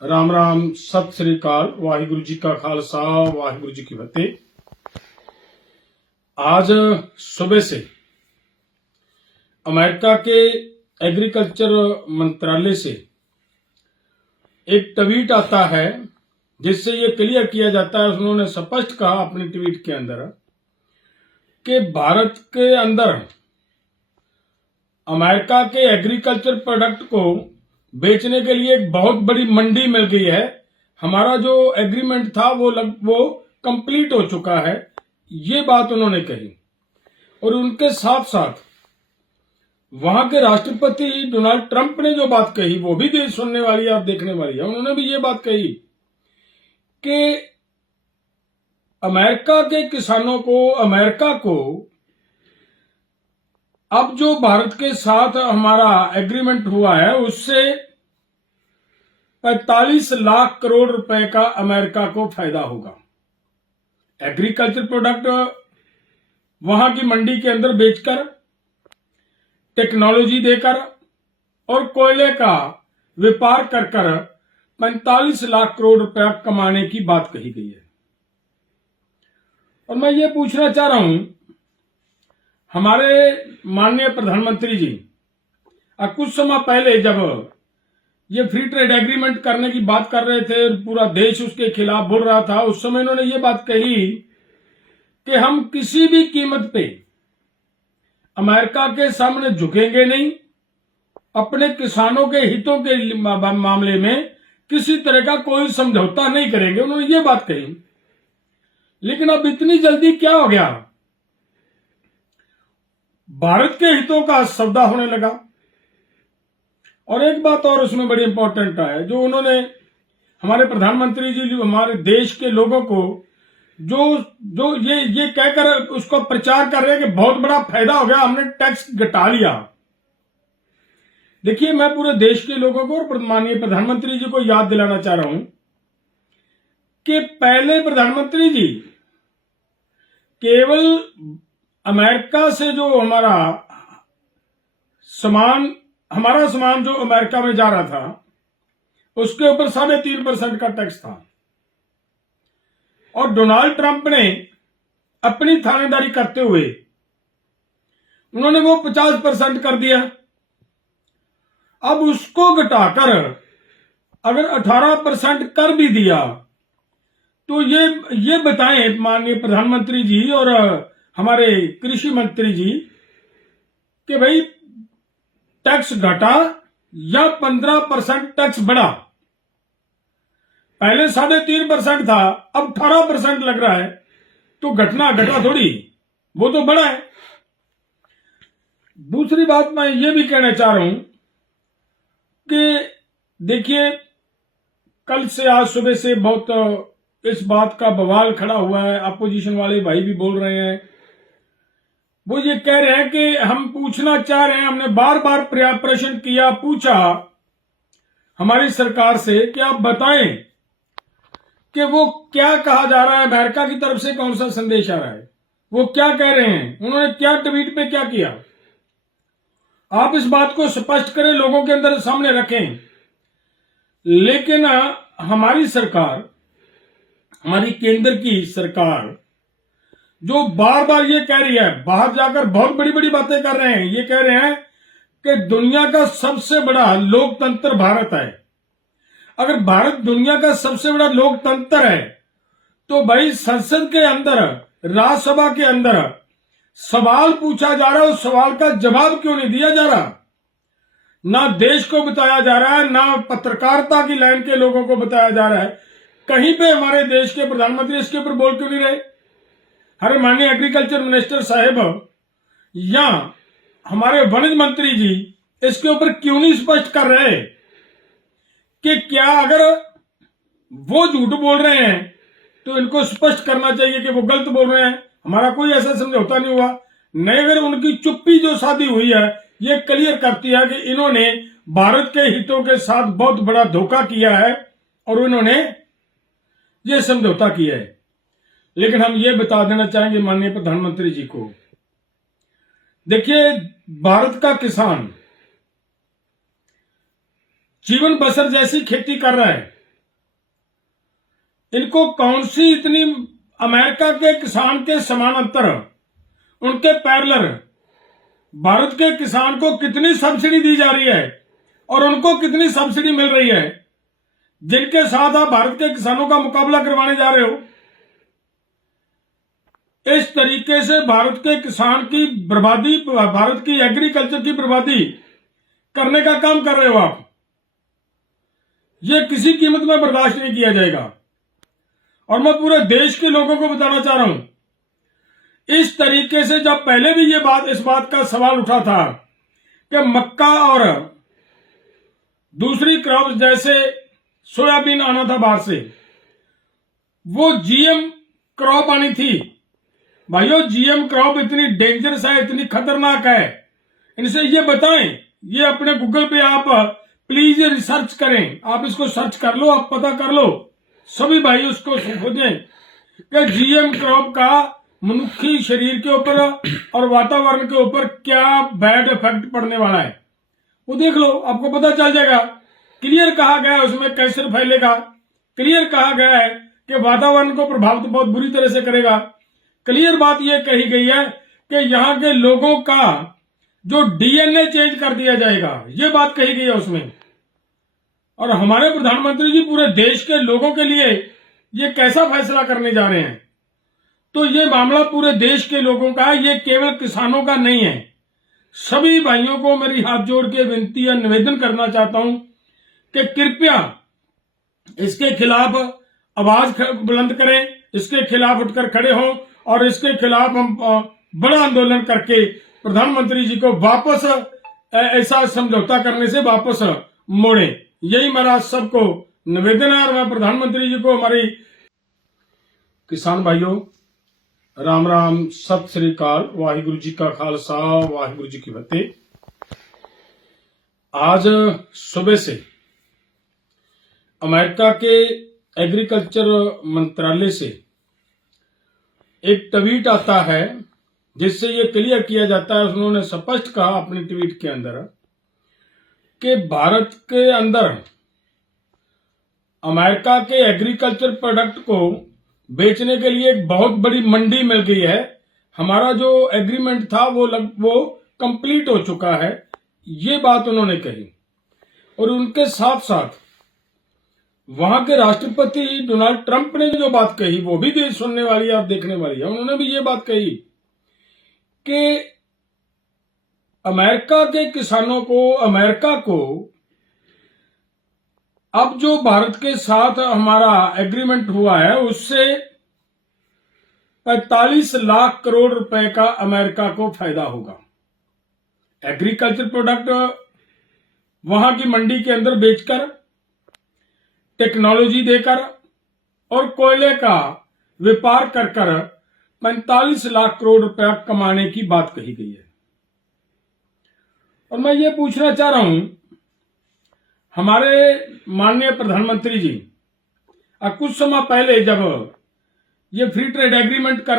राम राम सत श्री अकाल वाहिगुरु जी का खालसा वाहिगुरु जी की फतेह। आज सुबह से अमेरिका के एग्रीकल्चर मंत्रालय से एक ट्वीट आता है जिससे ये क्लियर किया जाता है। उन्होंने स्पष्ट कहा अपने ट्वीट के अंदर कि भारत के अंदर अमेरिका के एग्रीकल्चर प्रोडक्ट को बेचने के लिए एक बहुत बड़ी मंडी मिल गई है। हमारा जो एग्रीमेंट था वो कंप्लीट हो चुका है, ये बात उन्होंने कही। और उनके साथ साथ वहां के राष्ट्रपति डोनाल्ड ट्रंप ने जो बात कही वो भी सुनने वाली है और देखने वाली है। उन्होंने भी ये बात कही कि अमेरिका के किसानों को, अमेरिका को अब जो भारत के साथ हमारा एग्रीमेंट हुआ है उससे 45 लाख करोड़ रुपए का अमेरिका को फायदा होगा। एग्रीकल्चर प्रोडक्ट वहां की मंडी के अंदर बेचकर, टेक्नोलॉजी देकर और कोयले का व्यापार कर 45 लाख करोड़ रुपया कमाने की बात कही गई है। और मैं ये पूछना चाह रहा हूं, हमारे माननीय प्रधानमंत्री जी कुछ समय पहले जब ये फ्री ट्रेड एग्रीमेंट करने की बात कर रहे थे, पूरा देश उसके खिलाफ बोल रहा था, उस समय इन्होंने ये बात कही कि हम किसी भी कीमत पे अमेरिका के सामने झुकेंगे नहीं, अपने किसानों के हितों के मामले में किसी तरह का कोई समझौता नहीं करेंगे। उन्होंने ये बात कही। लेकिन अब इतनी जल्दी क्या हो गया, भारत के हितों का सौदा होने लगा। और एक बात और उसमें बड़ी इंपॉर्टेंट है, जो उन्होंने हमारे प्रधानमंत्री जी हमारे देश के लोगों को जो ये कहकर उसको प्रचार कर रहे हैं कि बहुत बड़ा फायदा हो गया, हमने टैक्स घटा लिया। देखिए, मैं पूरे देश के लोगों को और माननीय प्रधानमंत्री जी को याद दिलाना चाह रहा हूं कि पहले प्रधानमंत्री जी केवल अमेरिका से जो हमारा सामान जो अमेरिका में जा रहा था उसके ऊपर 3.5% का टैक्स था। और डोनाल्ड ट्रंप ने अपनी थानेदारी करते हुए उन्होंने वो 50% कर दिया। अब उसको घटाकर अगर 18% कर भी दिया तो ये बताएं माननीय प्रधानमंत्री जी और हमारे कृषि मंत्री जी कि भाई टैक्स घटा या 15% टैक्स बढ़ा। पहले 3.5% था, अब 18% लग रहा है, तो घटना घटा थोड़ी, वो तो बढ़ा है। दूसरी बात मैं ये भी कहना चाह रहा हूं कि देखिए, कल से आज सुबह से बहुत इस बात का बवाल खड़ा हुआ है। अपोजिशन वाले भाई भी बोल रहे हैं, वो ये कह रहे हैं कि हम पूछना चाह रहे हैं, हमने बार बार प्रश्न किया, पूछा हमारी सरकार से कि आप बताएं कि वो क्या कहा जा रहा है, अमेरिका की तरफ से कौन सा संदेश आ रहा है, वो क्या कह रहे हैं, उन्होंने क्या ट्वीट पे क्या किया। आप इस बात को स्पष्ट करें, लोगों के अंदर सामने रखें। लेकिन हमारी सरकार, हमारी केंद्र की सरकार जो बार बार ये कह रही है, बाहर जाकर बहुत बड़ी बड़ी बातें कर रहे हैं, ये कह रहे हैं कि दुनिया का सबसे बड़ा लोकतंत्र भारत है। अगर भारत दुनिया का सबसे बड़ा लोकतंत्र है तो भाई संसद के अंदर, राज्यसभा के अंदर सवाल पूछा जा रहा है, उस सवाल का जवाब क्यों नहीं दिया जा रहा? ना देश को बताया जा रहा है, ना पत्रकारिता की लाइन के लोगों को बताया जा रहा है। कहीं पे हमारे देश के प्रधानमंत्री इसके ऊपर बोल क्यों नहीं रहे? हमारे माननीय एग्रीकल्चर मिनिस्टर साहेब या हमारे वनिज मंत्री जी इसके ऊपर क्यों नहीं स्पष्ट कर रहे कि क्या अगर वो झूठ बोल रहे हैं तो इनको स्पष्ट करना चाहिए कि वो गलत बोल रहे हैं, हमारा कोई ऐसा समझौता नहीं हुआ। नहीं, अगर उनकी चुप्पी जो शादी हुई है ये क्लियर करती है कि इन्होंने भारत के हितों के साथ बहुत बड़ा धोखा किया है और उन्होंने ये समझौता किया है। लेकिन हम ये बता देना चाहेंगे माननीय प्रधानमंत्री जी को, देखिए, भारत का किसान जीवन बसर जैसी खेती कर रहा है, इनको कौन सी इतनी अमेरिका के किसान के समानांतर उनके पैरेलल भारत के किसान को कितनी सब्सिडी दी जा रही है और उनको कितनी सब्सिडी मिल रही है, जिनके साथ आप भारत के किसानों का मुकाबला करवाने जा रहे हो। इस तरीके से भारत के किसान की बर्बादी, भारत की एग्रीकल्चर की बर्बादी करने का काम कर रहे हो आप। ये किसी कीमत में बर्दाश्त नहीं किया जाएगा। और मैं पूरे देश के लोगों को बताना चाह रहा हूं, इस तरीके से जब पहले भी इस बात का सवाल उठा था कि मक्का और दूसरी क्रॉप जैसे सोयाबीन आना था बाहर से, वो जीएम क्रॉप आनी थी। भाइयों, जीएम क्रॉप इतनी डेंजरस है, इतनी खतरनाक है, इनसे ये बताएं। ये अपने गूगल पे आप प्लीज रिसर्च करें, आप इसको सर्च कर लो, आप पता कर लो, सभी भाई उसको खोजें कि जीएम क्रॉप का मनुष्य शरीर के ऊपर और वातावरण के ऊपर क्या बैड इफेक्ट पड़ने वाला है। वो देख लो, आपको पता चल जाएगा। क्लियर कहा गया है उसमें कैंसर फैलेगा, क्लियर कहा गया है कि वातावरण को प्रभावित बहुत बुरी तरह से करेगा। क्लियर बात यह कही गई है कि यहाँ के लोगों का जो डीएनए चेंज कर दिया जाएगा, ये बात कही गई है उसमें। और हमारे प्रधानमंत्री जी पूरे देश के लोगों के लिए ये कैसा फैसला करने जा रहे हैं। तो ये मामला पूरे देश के लोगों का है, ये केवल किसानों का नहीं है। सभी भाइयों को मेरी हाथ जोड़ के विनती या निवेदन करना चाहता हूं कि कृपया इसके खिलाफ आवाज बुलंद करें, इसके खिलाफ उठकर खड़े हों और इसके खिलाफ हम बड़ा आंदोलन करके प्रधानमंत्री जी को वापस ऐसा समझौता करने से वापस मोड़ें। यही मेरा सबको निवेदन है। और मैं प्रधानमंत्री जी को, हमारी किसान भाइयों, राम राम, सत श्री अकाल, वाहिगुरु जी का खालसा, वाहिगुरु जी की फतेह। आज सुबह से अमेरिका के एग्रीकल्चर मंत्रालय से एक ट्वीट आता है जिससे ये क्लियर किया जाता है, उन्होंने स्पष्ट कहा अपने ट्वीट के अंदर कि भारत के अंदर अमेरिका के एग्रीकल्चर प्रोडक्ट को बेचने के लिए एक बहुत बड़ी मंडी मिल गई है। हमारा जो एग्रीमेंट था वो कंप्लीट हो चुका है, ये बात उन्होंने कही। और उनके साथ साथ वहां के राष्ट्रपति डोनाल्ड ट्रंप ने जो बात कही वो भी सुनने वाली है और देखने वाली है। उन्होंने भी ये बात कही कि अमेरिका के किसानों को, अमेरिका को अब जो भारत के साथ हमारा एग्रीमेंट हुआ है उससे 45 लाख करोड़ रुपए का अमेरिका को फायदा होगा। एग्रीकल्चर प्रोडक्ट वहां की मंडी के अंदर बेचकर, टेक्नोलॉजी देकर और कोयले का व्यापार कर 45 लाख करोड़ रुपया कमाने की बात कही गई है। और मैं ये पूछना चाह रहा हूं, हमारे माननीय प्रधानमंत्री जी कुछ समय पहले जब ये फ्री ट्रेड एग्रीमेंट करने